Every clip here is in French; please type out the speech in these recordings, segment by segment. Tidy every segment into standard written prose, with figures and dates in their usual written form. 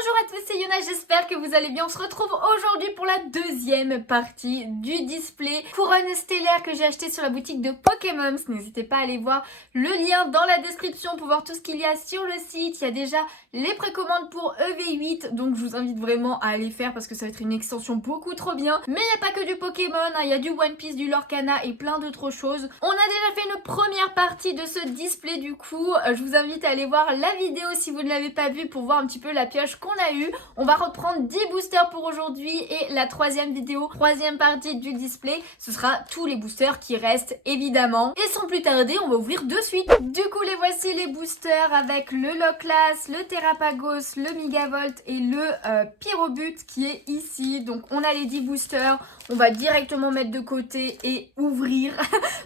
Bonjour à tous, c'est Yona, j'espère que vous allez bien. On se retrouve aujourd'hui pour la deuxième partie du display couronne stellaire que j'ai acheté sur la boutique de Pokémon. N'hésitez pas à aller voir le lien dans la description pour voir tout ce qu'il y a sur le site. Il y a déjà les précommandes pour EV8, donc je vous invite vraiment à aller faire parce que ça va être une extension beaucoup trop bien. Mais il n'y a pas que du Pokémon, hein. Il y a du One Piece, du Lorcana et plein d'autres choses. On a déjà fait une première partie de ce display du coup. Je vous invite à aller voir la vidéo si vous ne l'avez pas vue pour voir un petit peu la pioche qu'on a eue. On va reprendre 10 boosters pour aujourd'hui et la troisième vidéo, troisième partie du display, ce sera tous les boosters qui restent évidemment. Et sans plus tarder, on va ouvrir de suite. Du coup, les voici les boosters avec le Loclas, le Terrapagos, le Megavolt et le Pyrobut qui est ici. Donc on a les 10 boosters, on va directement mettre de côté et ouvrir.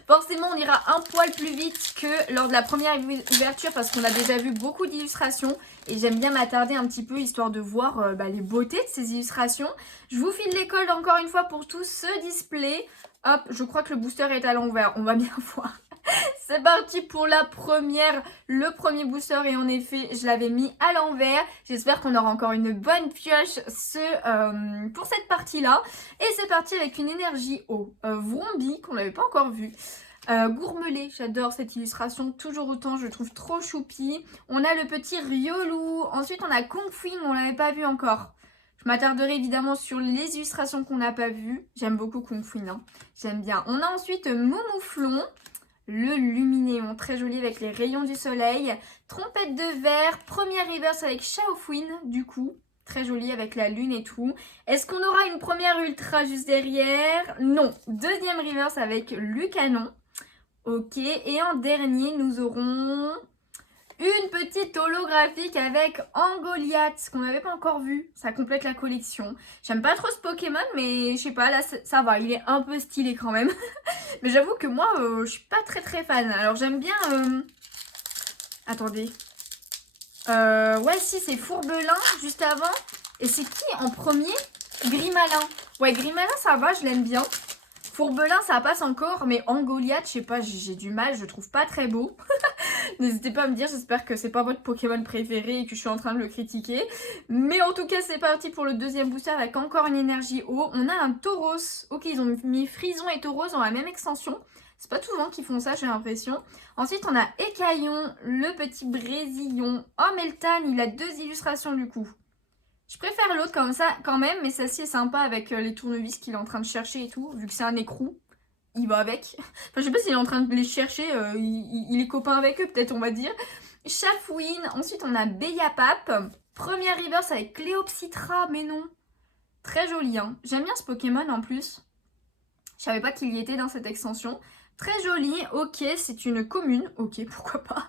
Forcément, on ira un poil plus vite que lors de la première ouverture parce qu'on a déjà vu beaucoup d'illustrations et j'aime bien m'attarder un petit peu histoire de voir les beautés de ces illustrations. Je vous file les codes encore une fois pour tout ce display. Hop, je crois que le booster est à l'envers, on va bien voir. C'est parti pour la première, le premier booster et en effet je l'avais mis à l'envers. J'espère qu'on aura encore une bonne pioche pour cette partie là. Et c'est parti avec une énergie eau, Vromby qu'on n'avait pas encore vu. Gourmelet, j'adore cette illustration, toujours autant, je le trouve trop choupi. On a le petit Riolu, ensuite on a Kung Fu, on l'avait pas vu encore. Je m'attarderai évidemment sur les illustrations qu'on n'a pas vues. J'aime beaucoup Kung Fu, hein. J'aime bien. On a ensuite Momouflon, le Luminéon, très joli avec les rayons du soleil. Trompette de verre, première reverse avec Shaofuin, du coup. Très joli avec la lune et tout. Est-ce qu'on aura une première ultra juste derrière? Non. Deuxième reverse avec Lucanon. Ok. Et en dernier, nous aurons une petite holographique avec Angoliath, qu'on n'avait pas encore vu. Ça complète la collection. J'aime pas trop ce Pokémon, mais je sais pas, là ça va. Il est un peu stylé quand même. Mais j'avoue que moi, je suis pas très fan. Alors j'aime bien... Attendez. Ouais, si, c'est Fourbelin, juste avant. Et c'est qui en premier? Grimalin. Ouais, Grimalin, ça va, je l'aime bien. Fourbelin, ça passe encore. Mais Angoliath, je sais pas, j'ai du mal, je le trouve pas très beau. N'hésitez pas à me dire, j'espère que c'est pas votre Pokémon préféré et que je suis en train de le critiquer. Mais en tout cas, c'est parti pour le deuxième booster avec encore une énergie eau. On a un Tauros. Ok, ils ont mis Frison et Tauros dans la même extension. C'est pas tout le monde qui font ça, j'ai l'impression. Ensuite, on a Écaillon, le petit Brésillon. Oh, Meltan, il a deux illustrations du coup. Je préfère l'autre comme ça quand même, mais celle-ci est sympa avec les tournevis qu'il est en train de chercher et tout, vu que c'est un écrou. Il va avec. Enfin, je sais pas s'il est en train de les chercher, il est copain avec eux, peut-être, on va dire. Chafouine. Ensuite, on a Beyapap. Première reverse avec Cléopsitra, mais non. Très joli, hein. J'aime bien ce Pokémon en plus. Je savais pas qu'il y était dans cette extension. Très joli, ok, c'est une commune, ok, pourquoi pas.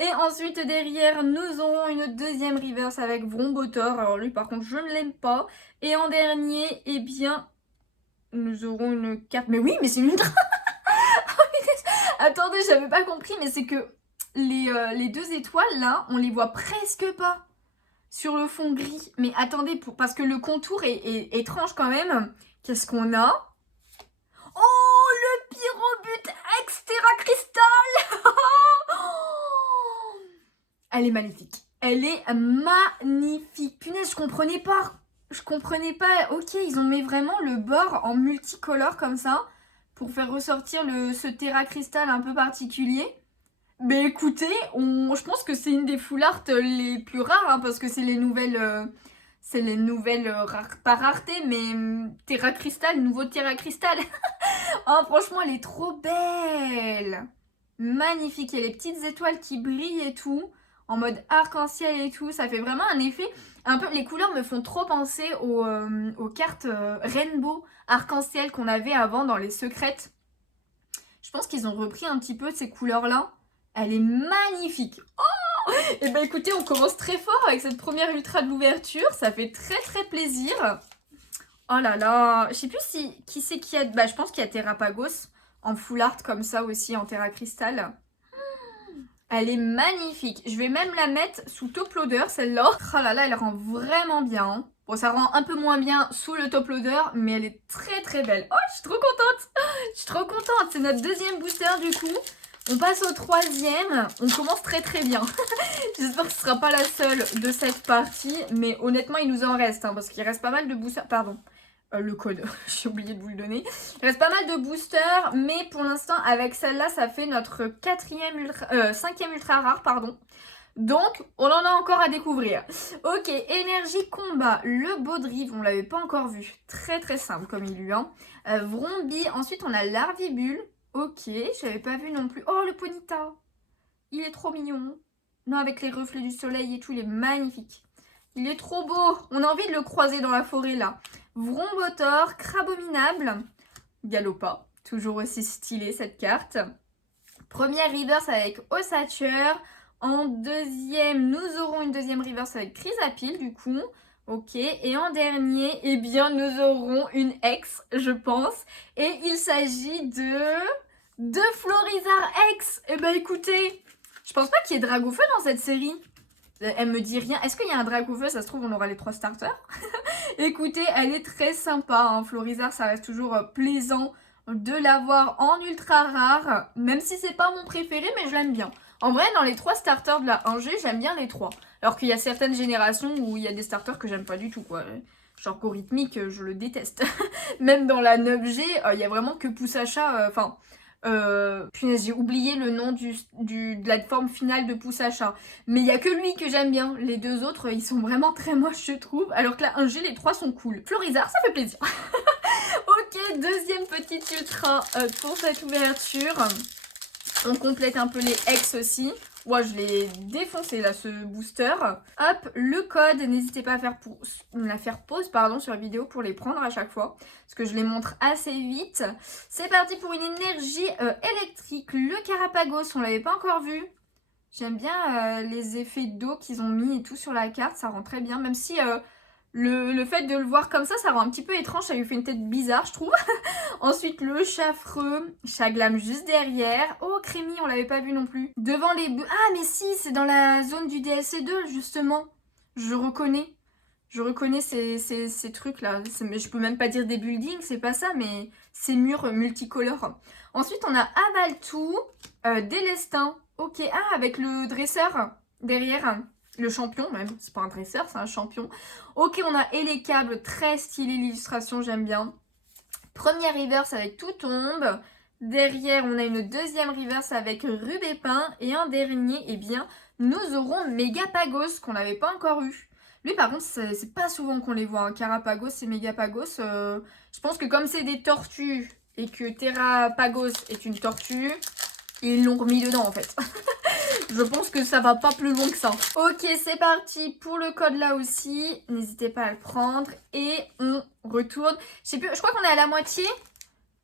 Et ensuite, derrière, nous aurons une deuxième reverse avec Vrombotor. Alors lui, par contre, je ne l'aime pas. Et en dernier, eh bien, nous aurons une carte... Mais oui, mais c'est une ultra. Attendez, j'avais pas compris, mais c'est que les deux étoiles, là, on les voit presque pas sur le fond gris. Mais attendez, parce que le contour est étrange quand même. Qu'est-ce qu'on a? Oh, le Pyrobut Extera Cristal. Elle est magnifique. Elle est magnifique. Punaise, je comprenais pas. Je comprenais pas. Ok, ils ont mis vraiment le bord en multicolore comme ça pour faire ressortir ce Terra Cristal un peu particulier. Mais écoutez, je pense que c'est une des full art les plus rares, hein, parce que c'est les nouvelles... pas rareté, mais Terra Cristal, nouveau Terra Cristal. Oh, franchement, elle est trop belle. Magnifique. Il y a les petites étoiles qui brillent et tout, en mode arc-en-ciel et tout. Ça fait vraiment un effet... Un peu, les couleurs me font trop penser aux cartes Rainbow arc-en-ciel qu'on avait avant dans les secrètes. Je pense qu'ils ont repris un petit peu de ces couleurs-là. Elle est magnifique. Oh! Et ben écoutez, on commence très fort avec cette première ultra de l'ouverture. Ça fait très plaisir. Oh là là. Je sais plus qui c'est qui a... Bah je pense qu'il y a Terrapagos en full art comme ça aussi, en Terra Cristal. Elle est magnifique. Je vais même la mettre sous top loader, celle-là. Oh là là, elle rend vraiment bien. Hein. Bon, ça rend un peu moins bien sous le top loader, mais elle est très belle. Oh, je suis trop contente. Je suis trop contente. C'est notre deuxième booster du coup. On passe au troisième. On commence très très bien. J'espère que ce ne sera pas la seule de cette partie. Mais honnêtement, il nous en reste. Parce qu'il reste pas mal de boosters. Pardon. Le code, j'ai oublié de vous le donner. Il reste pas mal de boosters. Mais pour l'instant, avec celle-là, ça fait notre cinquième ultra rare. Pardon. Donc, on en a encore à découvrir. Ok, énergie combat. Le Baudrive, on l'avait pas encore vu. Très très simple comme il lui. Vrombi. Ensuite, on a Larvibule. Ok, je n'avais pas vu non plus. Oh, le Ponyta. Il est trop mignon. Non, avec les reflets du soleil et tout, il est magnifique. Il est trop beau. On a envie de le croiser dans la forêt, là. Vrombotor, Crabominable. Galopa. Toujours aussi stylé, cette carte. Première reverse avec Ossature. En deuxième, nous aurons une deuxième reverse avec Chrysapile, du coup. Ok, et en dernier, eh bien, nous aurons une ex, je pense. Et il s'agit de Florizarre X. Eh ben, écoutez, je pense pas qu'il y ait Dragofeu dans cette série. Elle me dit rien. Est-ce qu'il y a un Dragofeu? Ça se trouve, on aura les 3 starters. Écoutez, elle est très sympa. Florizarre, ça reste toujours plaisant de l'avoir en ultra rare. Même si c'est pas mon préféré, mais je l'aime bien. En vrai, dans les 3 starters de la 1G, j'aime bien les 3. Alors qu'il y a certaines générations où il y a des starters que j'aime pas du tout, quoi. Genre Gorithmique, je le déteste. Même dans la 9G, il y a vraiment que Poussacha, punaise, j'ai oublié le nom de la forme finale de Poussacha. Mais il y a que lui que j'aime bien. Les 2 autres, ils sont vraiment très moches, je trouve. Alors que la 1G, les 3 sont cool. Florizarre, ça fait plaisir. Ok, deuxième petite ultra pour cette ouverture. On complète un peu les ex aussi. Ouais, je l'ai défoncé là, ce booster. Hop, le code, n'hésitez pas à faire pause sur la vidéo pour les prendre à chaque fois. Parce que je les montre assez vite. C'est parti pour une énergie électrique. Le Carapagos, on l'avait pas encore vu. J'aime bien les effets d'eau qu'ils ont mis et tout sur la carte. Ça rend très bien, même si... le fait de le voir comme ça rend un petit peu étrange, ça lui fait une tête bizarre, je trouve. Ensuite, le Chafreux, Chaglam juste derrière. Oh, Crémy, on l'avait pas vu non plus. Devant les... Ah, mais si, c'est dans la zone du DLC 2, justement. Je reconnais. Je reconnais ces trucs-là. Mais je peux même pas dire des buildings, c'est pas ça, mais ces murs multicolores. Ensuite, on a Avaltou, Délestin. Ok, ah, avec le dresseur derrière. Le champion même, c'est pas un dresseur, c'est un champion. Ok, on a Elécable, très stylé l'illustration, j'aime bien. Première reverse avec Tout tombe. Derrière, on a une deuxième reverse avec Rubépin. Et en dernier, eh bien, nous aurons Mégapagos, qu'on n'avait pas encore eu. Lui, par contre, c'est pas souvent qu'on les voit. Carapagos et Mégapagos. Je pense que comme c'est des tortues et que Terrapagos est une tortue, ils l'ont remis dedans en fait. Je pense que ça va pas plus loin que ça. Ok, c'est parti pour le code là aussi. N'hésitez pas à le prendre. Et on retourne. Je sais plus, je crois qu'on est à la moitié.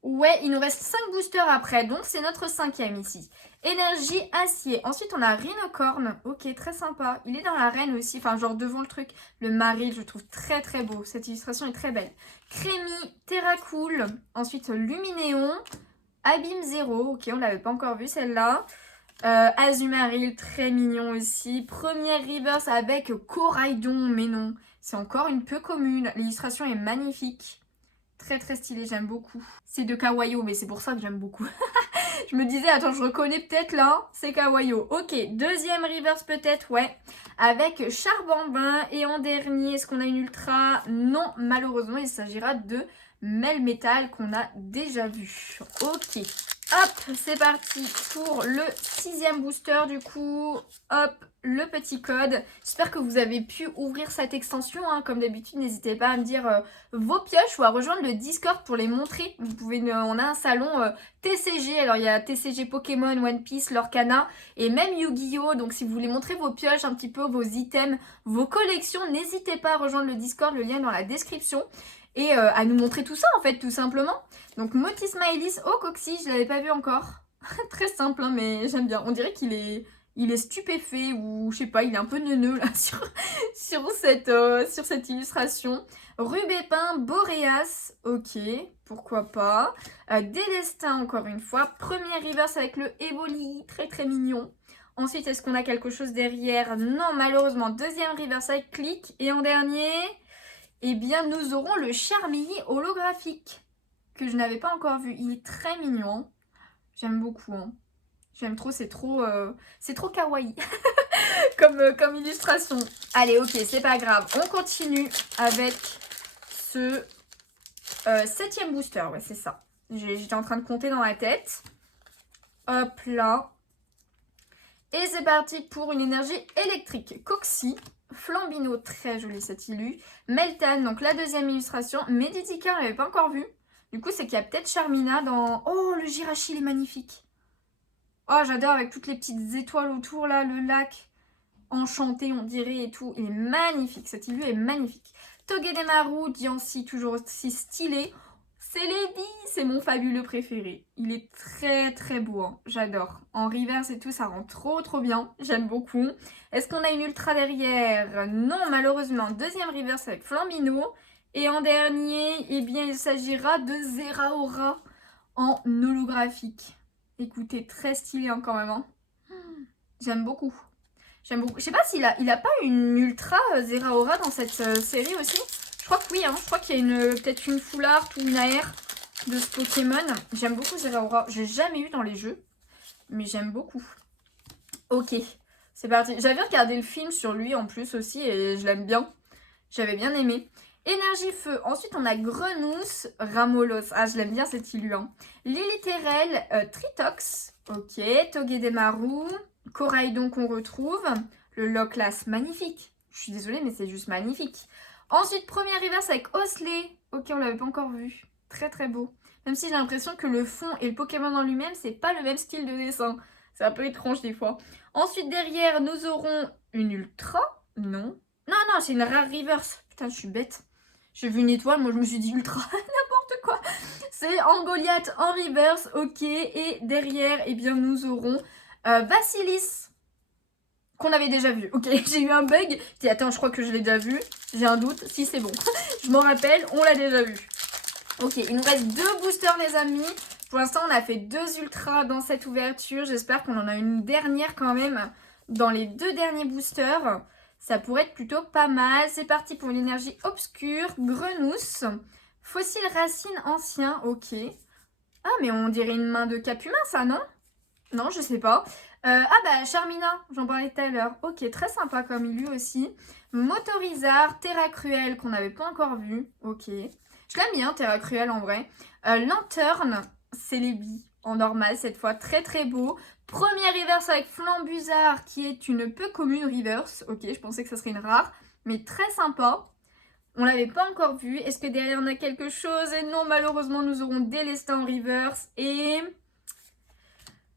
Ouais, il nous reste 5 boosters après. Donc c'est notre 5e ici. Énergie acier. Ensuite on a Rhinocorn. Ok, très sympa. Il est dans l'arène aussi. Enfin genre devant le truc. Le Maril, je le trouve très très beau. Cette illustration est très belle. Crémy, Terracool. Ensuite Luminéon. Abîme 0. Ok, on l'avait pas encore vu celle-là. Azumaril, très mignon aussi. Première reverse avec Coraidon, mais non, c'est encore une peu commune. L'illustration est magnifique. Très très stylé, j'aime beaucoup. C'est de Kawaii, mais c'est pour ça que j'aime beaucoup. Je me disais, attends, je reconnais peut-être là, c'est Kawaii. Ok, deuxième reverse peut-être, ouais. Avec Charbambin. Et en dernier, est-ce qu'on a une ultra? Non, malheureusement, il s'agira de Melmetal qu'on a déjà vu. Ok. Hop, c'est parti pour le 6e booster du coup. Hop, le petit code. J'espère que vous avez pu ouvrir cette extension. Comme d'habitude, n'hésitez pas à me dire vos pioches ou à rejoindre le Discord pour les montrer. Vous pouvez, on a un salon TCG. Alors, il y a TCG Pokémon, One Piece, Lorcana et même Yu-Gi-Oh! Donc, si vous voulez montrer vos pioches, un petit peu vos items, vos collections, n'hésitez pas à rejoindre le Discord. Le lien est dans la description. Et à nous montrer tout ça en fait, tout simplement. Donc Moti Smileys au Coxy, je l'avais pas vu encore. Très simple hein, mais j'aime bien. On dirait qu'il est stupéfait ou je sais pas, il est un peu neuneux là sur cette illustration. Rubépin, Boréas, ok, pourquoi pas. Délestin encore une fois. Première reverse avec le Evoli, très très mignon. Ensuite, est-ce qu'on a quelque chose derrière? Non, malheureusement. Deuxième reverse avec Click. Et en dernier... Eh bien, nous aurons le Charmilly holographique, que je n'avais pas encore vu. Il est très mignon. J'aime beaucoup. J'aime trop, c'est trop kawaii comme illustration. Allez, ok, c'est pas grave. On continue avec ce 7e booster. Ouais, c'est ça. J'étais en train de compter dans la tête. Hop là. Et c'est parti pour une énergie électrique. Coxy, Flambino, très joli cet illu. Meltan, donc la 2e illustration. Meditica, on l'avait pas encore vu. Du coup, c'est qu'il y a peut-être Charmina dans... Oh, le Jirachi, il est magnifique. Oh, j'adore avec toutes les petites étoiles autour là, le lac enchanté, on dirait et tout. Il est magnifique, cet illu est magnifique. Togedemaru, Diancie, toujours aussi stylé. Celebi, c'est mon fabuleux préféré. Il est très très beau, hein. J'adore. En reverse et tout, ça rend trop bien. J'aime beaucoup. Est-ce qu'on a une ultra derrière? Non, malheureusement. 2e reverse avec Flambino. Et en dernier, eh bien, il s'agira de Zeraora en holographique. Écoutez, très stylé hein, quand même. Hein. J'aime beaucoup. J'aime beaucoup. Je sais pas s'il a pas une ultra Zeraora dans cette série aussi. Je crois que oui, hein. Je crois qu'il y a peut-être une full art ou une AR de ce Pokémon. J'aime beaucoup Zeraora. J'ai jamais eu dans les jeux, mais j'aime beaucoup. Ok, c'est parti. J'avais regardé le film sur lui en plus aussi et je l'aime bien. J'avais bien aimé. Énergie feu. Ensuite, on a Grenousse, Ramolos. Ah, je l'aime bien cet illu. Hein. Lilithérel, Tritox. Ok, Togedemaru. Coraidon qu'on retrouve. Le Loclas, magnifique. Je suis désolée, mais c'est juste magnifique. Ensuite, première reverse avec Osley. Ok, on l'avait pas encore vu. Très très beau. Même si j'ai l'impression que le fond et le Pokémon en lui-même, c'est pas le même style de dessin. C'est un peu étrange des fois. Ensuite, derrière, nous aurons une Ultra. Non. Non, c'est une rare reverse. Putain, je suis bête. J'ai vu une étoile, moi je me suis dit Ultra. N'importe quoi. C'est Angoliath en reverse. Ok. Et derrière, eh bien, nous aurons Basilis. Qu'on avait déjà vu. Ok, j'ai eu un bug. Je dis, attends, je crois que je l'ai déjà vu. J'ai un doute. Si, c'est bon. Je m'en rappelle, on l'a déjà vu. Ok, il nous reste 2 boosters, les amis. Pour l'instant, on a fait 2 ultras dans cette ouverture. J'espère qu'on en a une dernière quand même dans les 2 derniers boosters. Ça pourrait être plutôt pas mal. C'est parti pour une énergie obscure. Grenousse. Fossile racine ancien. Ok. Ah, mais on dirait une main de Capumin, ça, non? Non, je sais pas. Ah bah, Charmina, j'en parlais tout à l'heure. Ok, très sympa comme illu aussi. Motorizard, Terra Cruel qu'on n'avait pas encore vu. Ok. Je l'aime bien, Terra Cruel en vrai. Lanterne, Celebi en normal cette fois. Très très beau. Première reverse avec Flambusard qui est une peu commune reverse. Ok, je pensais que ça serait une rare. Mais très sympa. On l'avait pas encore vu. Est-ce que derrière on a quelque chose? Et non, malheureusement, nous aurons Délestin en reverse. Et...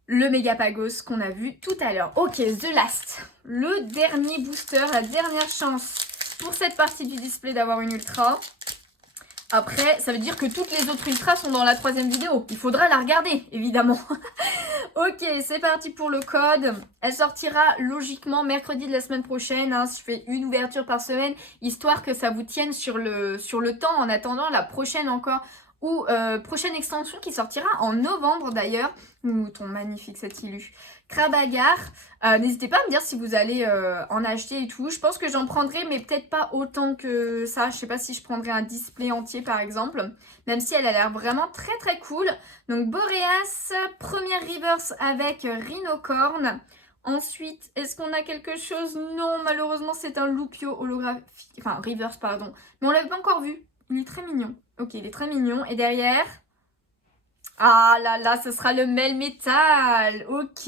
le Megapagos qu'on a vu tout à l'heure. Ok, The Last. Le dernier booster, la dernière chance pour cette partie du display d'avoir une ultra. Après, ça veut dire que toutes les autres ultras sont dans la 3e vidéo. Il faudra la regarder, évidemment. Ok, c'est parti pour le code. Elle sortira logiquement mercredi de la semaine prochaine. Hein. Je fais une ouverture par semaine, histoire que ça vous tienne sur le temps en attendant la prochaine encore. Ou prochaine extension qui sortira en novembre d'ailleurs. Mouton, magnifique cet illu. Krabagar, n'hésitez pas à me dire si vous allez en acheter et tout. Je pense que j'en prendrai, mais peut-être pas autant que ça. Je sais pas si je prendrai un display entier par exemple. Même si elle a l'air vraiment très très cool. Donc Boreas, première reverse avec Rhinocorn. Ensuite, est-ce qu'on a quelque chose? Non, malheureusement c'est un Lupio holographique. Enfin, reverse pardon. Mais on l'avait pas encore vu. Il est très mignon. Ok, il est très mignon. Et derrière... ah là là, ce sera le Melmetal. Ok,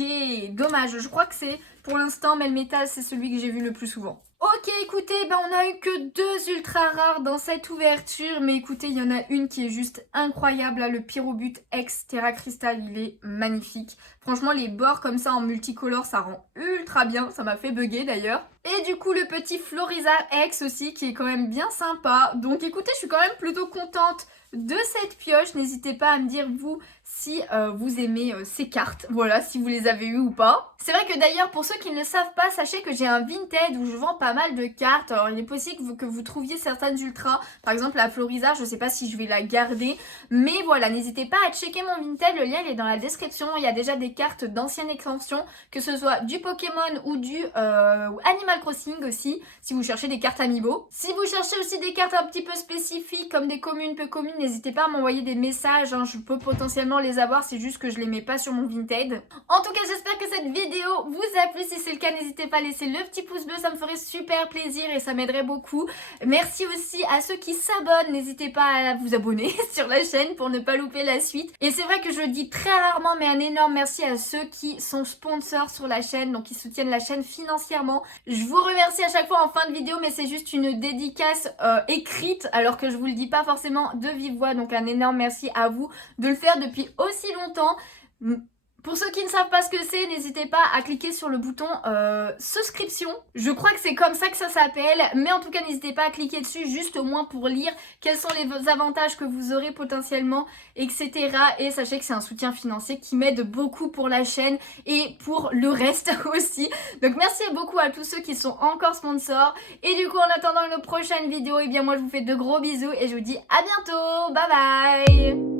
dommage. Je crois que c'est, pour l'instant, Melmetal, c'est celui que j'ai vu le plus souvent. Ok, écoutez, ben on a eu que 2 ultra rares dans cette ouverture. Mais écoutez, il y en a une qui est juste incroyable. Là, le Pyrobut X Terra Crystal, il est magnifique. Franchement, les bords comme ça en multicolore, ça rend ultra bien. Ça m'a fait bugger d'ailleurs. Et du coup, le petit Florizard X aussi, qui est quand même bien sympa. Donc écoutez, je suis quand même plutôt contente de cette pioche. N'hésitez pas à me dire vous si vous aimez ces cartes, voilà, si vous les avez eues ou pas. C'est vrai que d'ailleurs pour ceux qui ne le savent pas, sachez que j'ai un Vinted où je vends pas mal de cartes. Alors il est possible que vous trouviez certaines ultras, par exemple la Florizard, je sais pas si je vais la garder, mais voilà, n'hésitez pas à checker mon Vinted, le lien il est dans la description. Il y a déjà des cartes d'anciennes extensions, que ce soit du Pokémon ou du Animal Animal Crossing aussi, si vous cherchez des cartes Amiibo. Si vous cherchez aussi des cartes un petit peu spécifiques, comme des communes, peu communes, n'hésitez pas à m'envoyer des messages, hein, je peux potentiellement les avoir, c'est juste que je les mets pas sur mon Vinted. En tout cas, j'espère que cette vidéo vous a plu. Si c'est le cas, n'hésitez pas à laisser le petit pouce bleu, ça me ferait super plaisir et ça m'aiderait beaucoup. Merci aussi à ceux qui s'abonnent, n'hésitez pas à vous abonner sur la chaîne pour ne pas louper la suite. Et c'est vrai que je le dis très rarement, mais un énorme merci à ceux qui sont sponsors sur la chaîne, donc qui soutiennent la chaîne financièrement. Je vous remercie à chaque fois en fin de vidéo, mais c'est juste une dédicace écrite, alors que je vous le dis pas forcément de vive voix, donc un énorme merci à vous de le faire depuis aussi longtemps. Pour ceux qui ne savent pas ce que c'est, n'hésitez pas à cliquer sur le bouton souscription. Je crois que c'est comme ça que ça s'appelle, mais en tout cas n'hésitez pas à cliquer dessus, juste au moins pour lire quels sont les avantages que vous aurez potentiellement, etc. Et sachez que c'est un soutien financier qui m'aide beaucoup pour la chaîne et pour le reste aussi. Donc merci beaucoup à tous ceux qui sont encore sponsors. Et du coup, en attendant une prochaine vidéo, et bien moi je vous fais de gros bisous et je vous dis à bientôt. Bye bye.